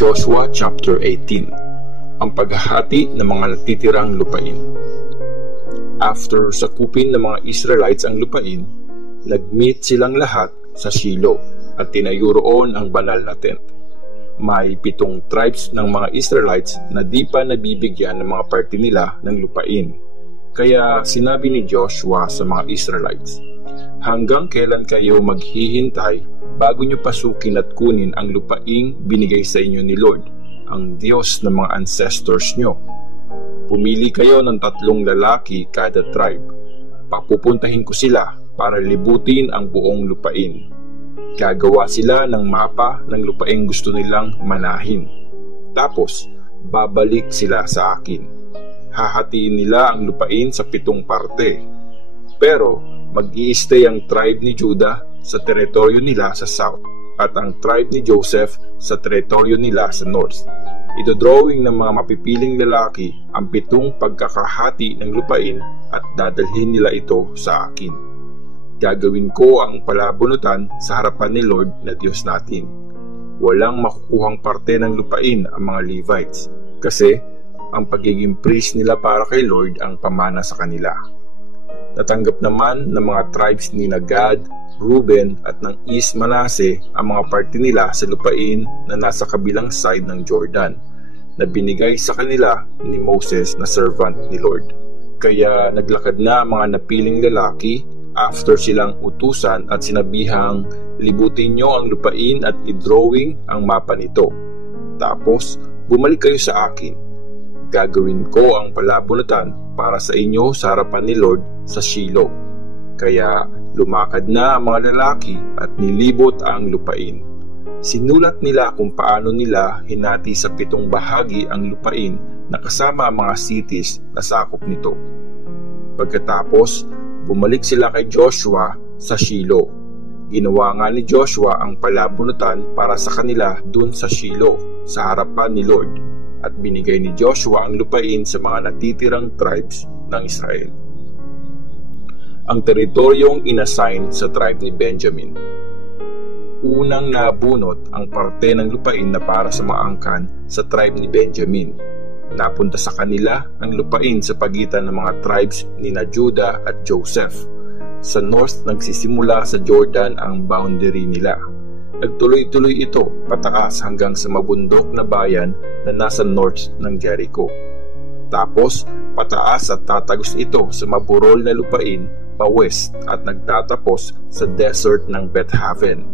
Joshua chapter 18. Ang paghahati ng mga natitirang lupain. After sakupin ng mga Israelites ang lupain, nag-meet silang lahat sa Shiloh at tinayo roon ang banal na tent. May 7 tribes ng mga Israelites na di pa nabibigyan ng mga parte nila ng lupain. Kaya sinabi ni Joshua sa mga Israelites, "Hanggang kailan kayo maghihintay bago nyo pasukin at kunin ang lupaing binigay sa inyo ni Lord, ang Diyos ng mga ancestors nyo? Pumili kayo ng 3 lalaki kada tribe. Papupuntahin ko sila para libutin ang buong lupain. Gagawa sila ng mapa ng lupaing gusto nilang manahin. Tapos, babalik sila sa akin. Hahatiin nila ang lupain sa 7 parte. Pero, mag-i-stay ang tribe ni Judah sa teritoryo nila sa south at ang tribe ni Joseph sa teritoryo nila sa north. Idodrawing ng mga mapipiling lalaki ang 7 pagkakahati ng lupain at dadalhin nila ito sa akin. Gagawin ko ang palabunutan sa harapan ni Lord na Diyos natin. Walang makukuhang parte ng lupain ang mga Levites kasi ang pagiging priest nila para kay Lord ang pamana sa kanila." Natanggap naman ng mga tribes ni Gad, Reuben at ng East Manasseh ang mga parte nila sa lupain na nasa kabilang side ng Jordan na binigay sa kanila ni Moses na servant ni Lord. Kaya naglakad na ang mga napiling lalaki after silang utusan at sinabihang, "Libutin nyo ang lupain at i-drawing ang mapa nito. Tapos bumalik kayo sa akin. Gagawin ko ang palabunutan para sa inyo sa harapan ni Lord sa Shiloh." Kaya lumakad na ang mga lalaki at nilibot ang lupain. Sinulat nila kung paano nila hinati sa 7 bahagi ang lupain na kasama ang mga cities na sakop nito. Pagkatapos, bumalik sila kay Joshua sa Shiloh. Ginawa nga ni Joshua ang palabunutan para sa kanila dun sa Shiloh sa harapan ni Lord at binigay ni Joshua ang lupain sa mga natitirang tribes ng Israel. Ang teritoryong inassign sa tribe ni Benjamin. Unang nabunot ang parte ng lupain na para sa mga angkan sa tribe ni Benjamin. Napunta sa kanila ang lupain sa pagitan ng mga tribes ni Judah at Joseph. Sa north nagsisimula sa Jordan ang boundary nila. Nagtuloy-tuloy ito pataas hanggang sa mabundok na bayan na nasa north ng Jericho. Tapos pataas at tatagos ito sa maburol na lupain pa west at nagtatapos sa desert ng Bethaven.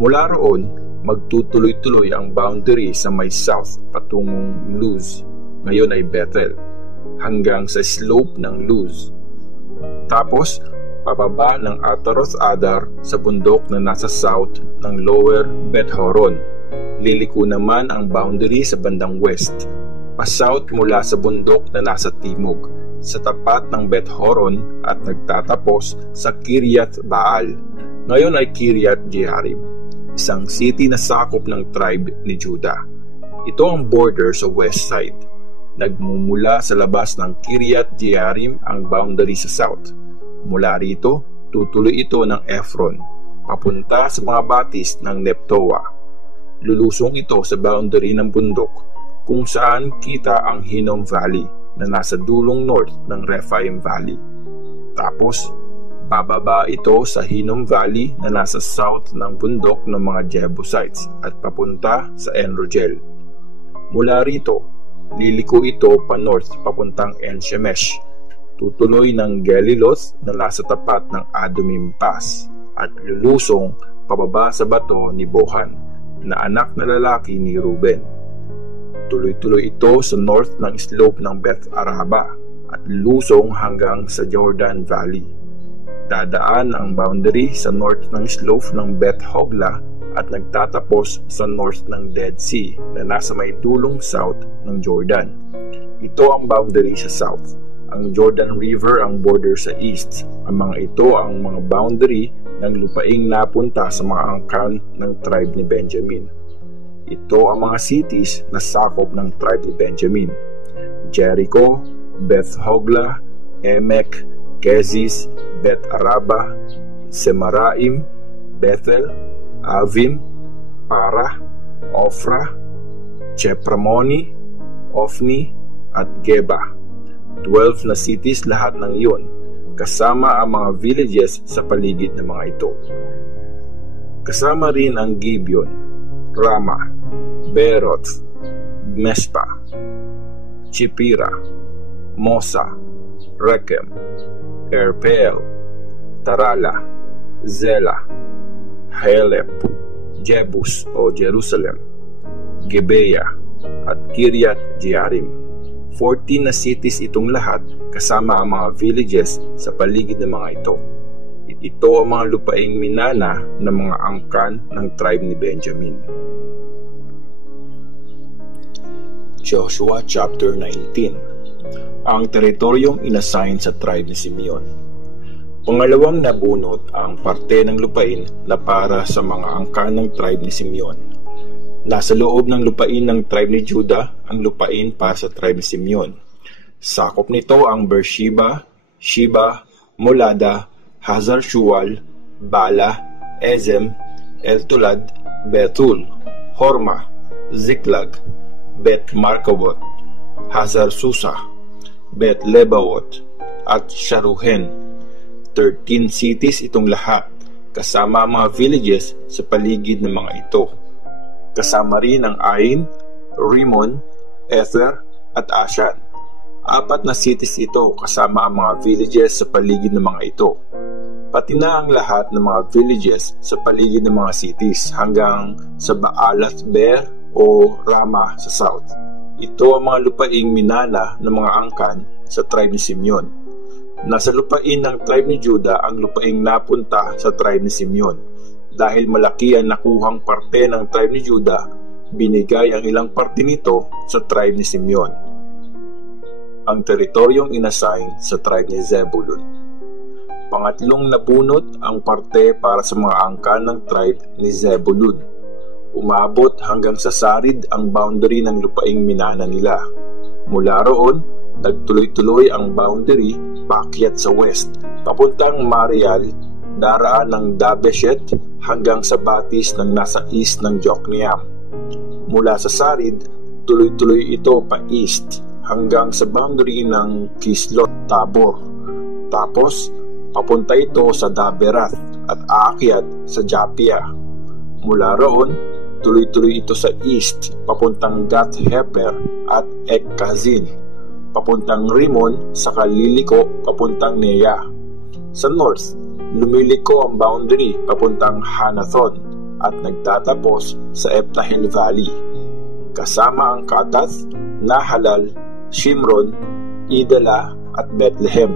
Mula roon, magtutuloy-tuloy ang boundary sa may south patungong Luz, ngayon ay Bethel, hanggang sa slope ng Luz. Tapos, pababa ng Ataroth Adar sa bundok na nasa south ng Lower Beth-horon. Liliko naman ang boundary sa bandang west, pa-south mula sa bundok na nasa timog, sa tapat ng Beth-horon at nagtatapos sa Kiryat Baal, ngayon ay Kiryat Jearim, isang city na sakop ng tribe ni Judah. Ito ang border sa west side. Nagmumula sa labas ng Kiryat Jearim ang boundary sa south. Mula rito, tutuloy ito ng Ephron, papunta sa mga batis ng Neptoa. Lulusong ito sa boundary ng bundok, kung saan kita ang Hinnom Valley na nasa dulong north ng Rephaim Valley. Tapos, bababa ito sa Hinnom Valley na nasa south ng bundok ng mga Jebusites at papunta sa En-Rogel. Mula rito, liliko ito pa north papuntang En-Shemesh, tutuloy ng Geliloth na nasa tapat ng Adumim Pass at lulusong pababa sa bato ni Bohan, na anak na lalaki ni Reuben. Tuloy-tuloy ito sa north ng slope ng Beth Araba at lusong hanggang sa Jordan Valley. Dadaan ang boundary sa north ng slope ng Beth Hogla at nagtatapos sa north ng Dead Sea na nasa may dulong south ng Jordan. Ito ang boundary sa south. Ang Jordan River ang border sa east. Ang mga ito ang mga boundary ng lupaing napunta sa mga angkan ng tribe ni Benjamin. Ito ang mga cities na sakop ng tribe ni Benjamin: Jericho, Beth Hogla, Emek, Keziz, Beth Araba, Semaraim, Bethel, Avim, Parah, Ofra, Chepramoni, Ofni, at Geba. 12 na cities lahat ng iyon, kasama ang mga villages sa paligid ng mga ito. Kasama rin ang Gibeon, Rama, Beeroth, Mespa, Chipira, Mosa, Rekem, Erpeel, Tarala, Zela, Helep, Jebus o Jerusalem, Gibeah, at Kiryat Jearim. 14 na cities itong lahat, kasama ang mga villages sa paligid ng mga ito. Ito ang mga lupaing minana ng mga angkan ng tribe ni Benjamin. Joshua chapter 19. Ang teritoryong inassign sa tribe ni Simeon. Pangalawang nabunot ang parte ng lupain na para sa mga angkan ng tribe ni Simeon. Nasa loob ng lupain ng tribe ni Judah ang lupain para sa tribe ni Simeon. Sakop nito ang Beersheba, Sheba, Molada, Hazar-Shual, Bala, Ezem, Eltolad, Betul, Horma, Ziklag, Bet-Markabot, Hazar-Susa, Bet-Lebawot, at Sharuhen. 13 cities itong lahat, kasama ang mga villages sa paligid ng mga ito. Kasama rin ang Ain, Rimon, Ether, at Ashan. 4 na cities ito kasama ang mga villages sa paligid ng mga ito. Pati na ang lahat ng mga villages sa paligid ng mga cities hanggang sa Baalath Beer o Rama sa south. Ito ang mga lupaing minana ng mga angkan sa tribe ni Simeon. Nasa lupain ng tribe ni Judah ang lupaing napunta sa tribe ni Simeon. Dahil malaki ang nakuhang parte ng tribe ni Judah, binigay ang ilang parte nito sa tribe ni Simeon. Ang teritoryong inassign sa tribe ni Zebulun. Pangatlong nabunot ang parte para sa mga angkan ng tribe ni Zebulun. Umabot hanggang sa Sarid ang boundary ng lupaing minana nila. Mula roon, nagtuloy-tuloy ang boundary paakyat sa west, papuntang Marial, daraan ng Dabeshet hanggang sa batis ng nasa east ng Jokneam. Mula sa Sarid, tuloy-tuloy ito pa east hanggang sa boundary ng Kislot Tabor. Tapos, papunta ito sa Daberath at aakyat sa Japia. Mula roon, tuloy-tuloy ito sa east papuntang Gath-Hefer at Ek-Kazin, papuntang Rimon sa Liliko papuntang Neya. Sa north, lumiliko ang boundary papuntang Hanathon at nagtatapos sa Eftahel Valley. Kasama ang Katath, Nahalal, Shimron, Idala at Bethlehem.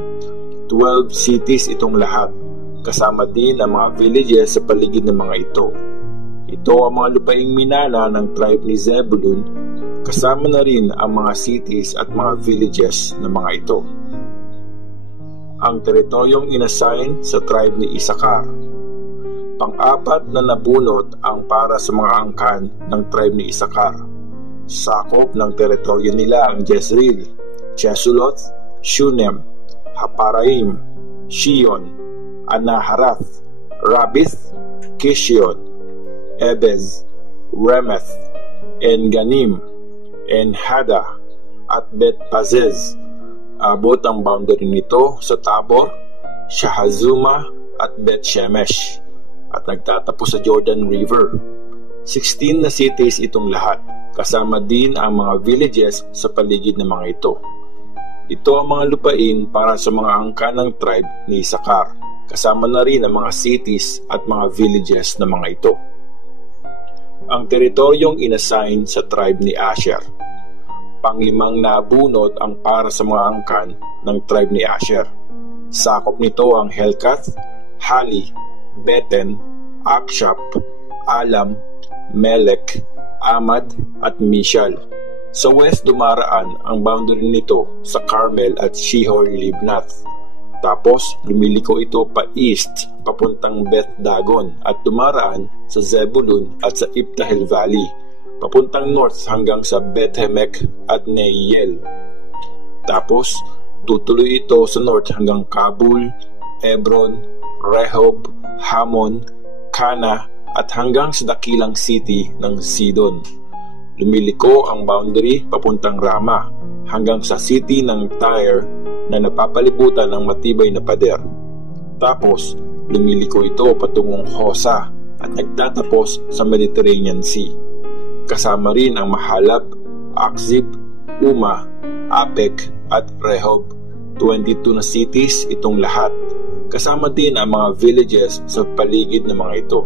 12 cities itong lahat. Kasama din ang mga villages sa paligid ng mga ito. Ito ang mga lupaing minana ng tribe ni Zebulun. Kasama na rin ang mga cities at mga villages ng mga ito. Ang teritoryong inassign sa tribe ni Isakar. Pang-4 na nabunot ang para sa mga angkan ng tribe ni Isakar. Sakop ng teritoryo nila ang Jezreel, Chesuloth, Shunem, Haparaim, Shion, Anaharath, Rabith, Kishion, Ebez, Remeth, En-Ganim, En-Hada, at Bet-Pazez. Abot ang boundary nito sa Tabor, Shahazuma at Bet-Shemesh at nagtatapos sa Jordan River. 16 na cities itong lahat, kasama din ang mga villages sa paligid ng mga ito. Ito ang mga lupain para sa mga angkan ng tribe ni Isakar, kasama na rin ang mga cities at mga villages ng mga ito. Ang teritoryong inassign sa tribe ni Asher. Pang-5 na bunot ang para sa mga angkan ng tribe ni Asher. Sakop nito ang Helkath, Hali, Beten, Akshap, Alam, Melek, Amad at Mishal. Sa west dumaraan ang boundary nito sa Carmel at Shihor-Libnath. Tapos lumiliko ito pa east papuntang Beth Dagon at dumaraan sa Zebulun at sa Iftahel Valley, papuntang north hanggang sa Beth-Hemek at Neiel. Tapos tutuloy ito sa north hanggang Kabul, Hebron, Rehob, Hamon, Kana at hanggang sa dakilang city ng Sidon. lumiliko ang boundary papuntang Rama hanggang sa city ng Tyre na napapalibutan ng matibay na pader. Tapos, lumiliko ito patungong Hosa at nagtatapos sa Mediterranean Sea. Kasama rin ang Mahalab, Akzib, Uma, Apek at Rehob. 22 na cities itong lahat. Kasama din ang mga villages sa paligid ng mga ito.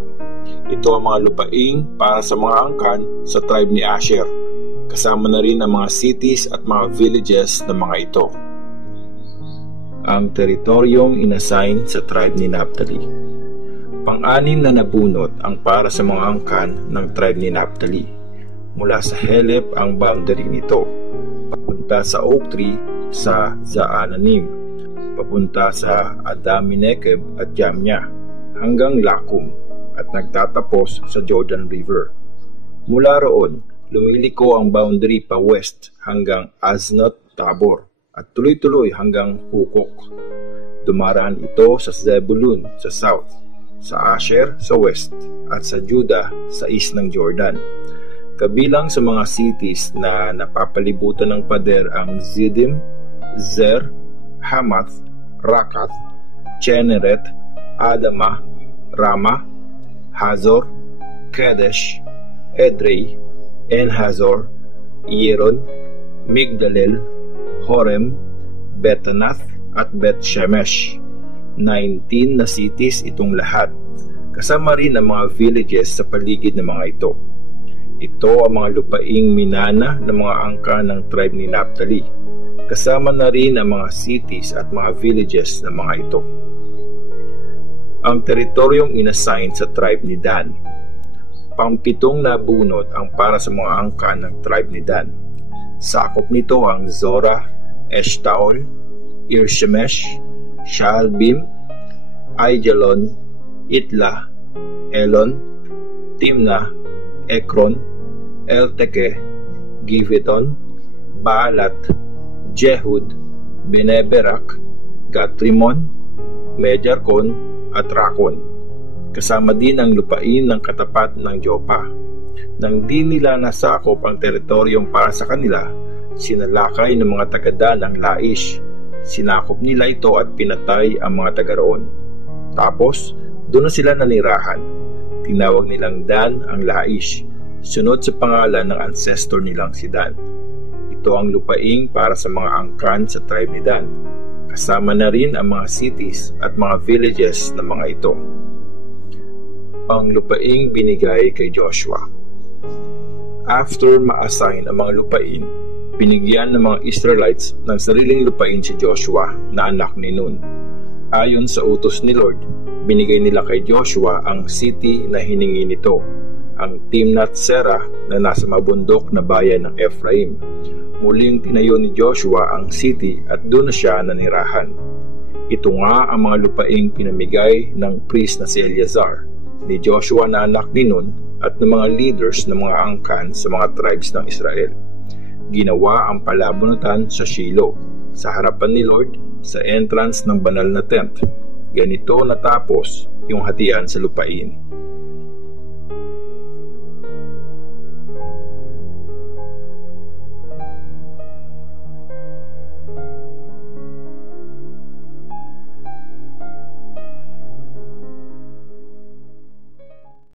Ito ang mga lupaing para sa mga angkan sa tribe ni Asher. Kasama na rin ang mga cities at mga villages ng mga ito. Ang teritoryong inassign sa tribe ni Naphtali. Pang-anim na nabunot ang para sa mga angkan ng tribe ni Naphtali. Mula sa Helep ang boundary nito, papunta sa Oak Tree sa Zaananim, papunta sa Adami-Nekeb at Jamnya, hanggang Lakum at nagtatapos sa Jordan River. Mula roon, lumiliko ang boundary pa west hanggang Aznot Tabor at tuloy-tuloy hanggang Hukok. Dumaraan ito sa Zebulun sa south, sa Asher sa west at sa Judah sa east ng Jordan. Kabilang sa mga cities na napapalibutan ng pader ang Zidim, Zer, Hamath, Rakath, Cheneret, Adama, Rama, Hazor, Kedesh, Edrei, Enhazor, Yeron, Migdalel, Horem, Betanath at Bet-Shemesh. 19 na cities itong lahat. Kasama rin ang mga villages sa paligid ng mga ito. Ito ang mga lupaing minana ng mga angka ng tribe ni Naphtali. Kasama na rin ang mga cities at mga villages ng mga ito. Ang teritoryong inassign sa tribe ni Dan. Pang-7 na bunot ang para sa mga angka ng tribe ni Dan. Sakop nito ang Zorah, Eshtaol, Irshemesh, Shaalbim, Aijalon, Itla, Elon, Timna, Ekron, Elteke, Giveton, Baalat, Jehud, Beneberak, Gatrimon, Mejarkon at Rakon. Kasama din ang lupain ng katapat ng Jopa. Nang di nila nasakop ang teritoryong para sa kanila, sinalakay ng mga taga-Dan ang Laish. Sinakop nila ito at pinatay ang mga taga roon. Tapos, doon na sila nanirahan. Tinawag nilang Dan ang Laish, sunod sa pangalan ng ancestor nilang si Dan. Ito ang lupaing para sa mga angkan sa tribe ni Dan. Kasama na rin ang mga cities at mga villages ng mga ito. Ang lupaing binigay kay Joshua. After ma-assign ang mga lupain, binigyan ng mga Israelites ng sariling lupain si Joshua na anak ni Nun. Ayon sa utos ni Lord, binigay nila kay Joshua ang city na hiningi nito, ang Timnath Serah na nasa mabundok na bayan ng Ephraim. Muling tinayo ni Joshua ang city at doon na siya nanirahan. Ito nga ang mga lupaing pinamigay ng priest na si Eleazar, ni Joshua na anak ni Nun at ng mga leaders ng mga angkan sa mga tribes ng Israel. Ginawa ang palabunutan sa Shiloh, sa harapan ni Lord, sa entrance ng banal na tent. Ganito natapos yung hatian sa lupain.